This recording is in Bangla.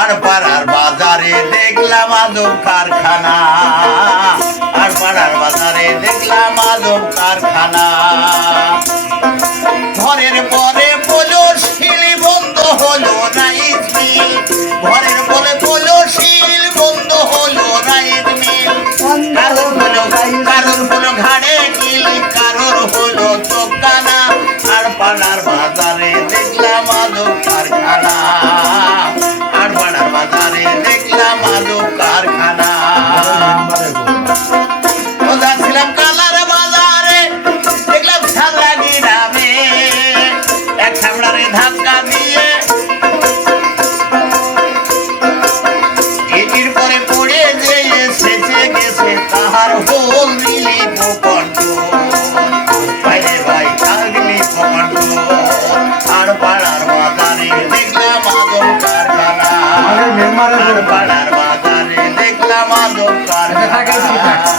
আর পাড়ার বাজারে দেখলাম আজব কারখানা, আর পাড়ার বাজারে দেখলাম আজব কারখানা। ঘরের পরে পলশিল বন্ধ হলো রাইস মিল, ঘরের পরে পলশিল বন্ধ হলো রাইস মিল। কারোর হলো ঘাড়ে কিল, কারোর হলো চোখানা, আর পাড়ার বাজারে দেখলাম আজব কারখানা, আর পাড়ার বাজারে দেখলাম আজব কারখানা। ছিলাম কালার বাজারে দেখলাম সাদা গ্রামে এক সামলারে ধাক্কা দিয়ে এটির পরে পড়ে যে এসেছে গেছে তাহার হোল মিলি প্রকণ্ড, বাইরে ভাই থাকলি প্রকণ্ড। আর পাড়ার বাজারে দেখলাম আজব কারখানা, আর পাড়ার বাজারে দেখলাম আজব কারখানা।